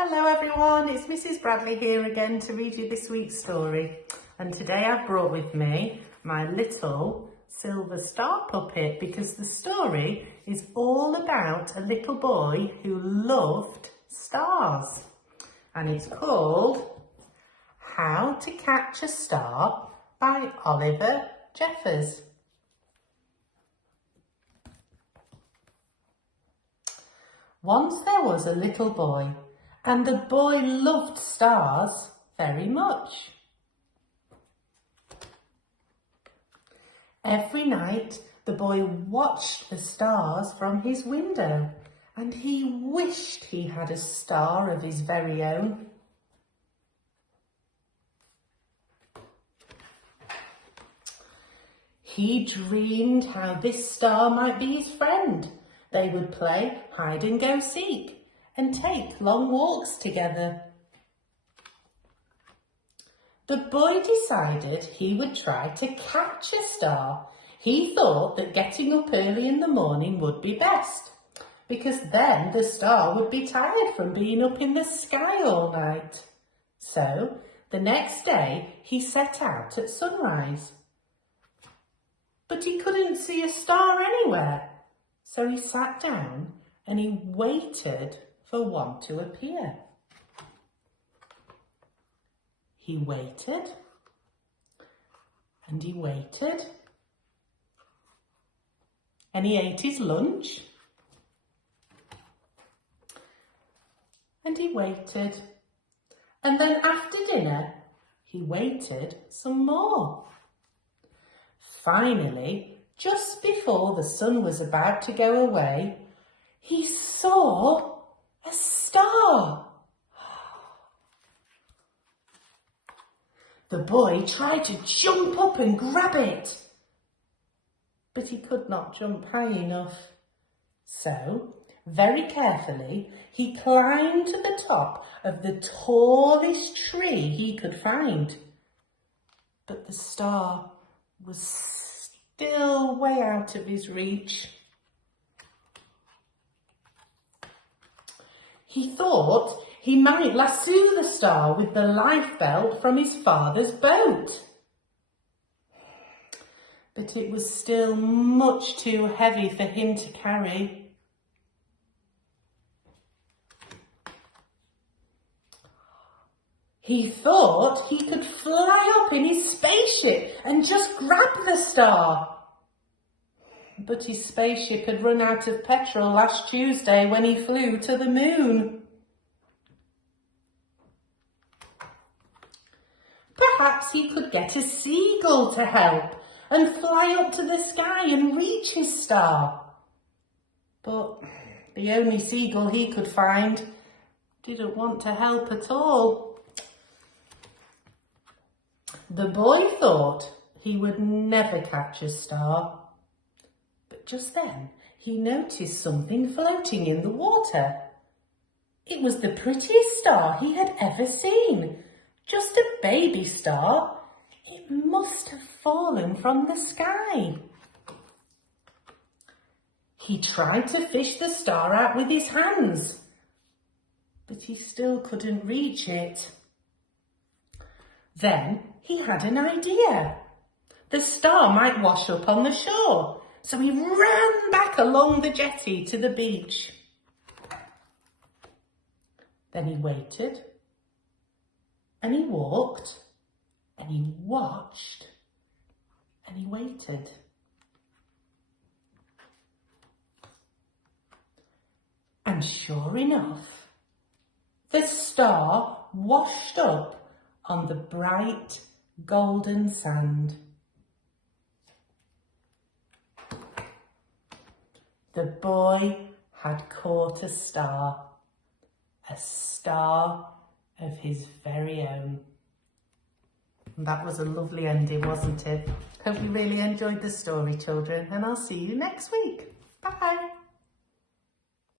Hello everyone, it's Mrs. Bradley here again to read you this week's story. And today I've brought with me my little silver star puppet because the story is all about a little boy who loved stars. And it's called How to Catch a Star by Oliver Jeffers. Once there was a little boy, and the boy loved stars very much. Every night the boy watched the stars from his window, and he wished he had a star of his very own. He dreamed how this star might be his friend. They would play hide and go seek and take long walks together. The boy decided he would try to catch a star. He thought that getting up early in the morning would be best, because then the star would be tired from being up in the sky all night. So the next day he set out at sunrise. But he couldn't see a star anywhere. So he sat down and he waited for one to appear. He waited and he waited and he ate his lunch and he waited, and then after dinner he waited some more. Finally, just before the sun was about to go away, he saw a star. The boy tried to jump up and grab it, but he could not jump high enough. So, very carefully, he climbed to the top of the tallest tree he could find. But the star was still way out of his reach. He thought he might lasso the star with the lifebelt from his father's boat. But it was still much too heavy for him to carry. He thought he could fly up in his spaceship and just grab the star. But his spaceship had run out of petrol last Tuesday when he flew to the moon. Perhaps he could get a seagull to help and fly up to the sky and reach his star. But the only seagull he could find didn't want to help at all. The boy thought he would never catch a star. But just then he noticed something floating in the water. It was the prettiest star he had ever seen. Just a baby star. It must have fallen from the sky. He tried to fish the star out with his hands, but he still couldn't reach it. Then he had an idea. The star might wash up on the shore, so he ran back along the jetty to the beach. Then he waited, and he walked, and he watched, and he waited. And sure enough, the star washed up on the bright golden sand. The boy had caught a star of his very own. And that was a lovely ending, wasn't it? Hope you really enjoyed the story, children, and I'll see you next week. Bye.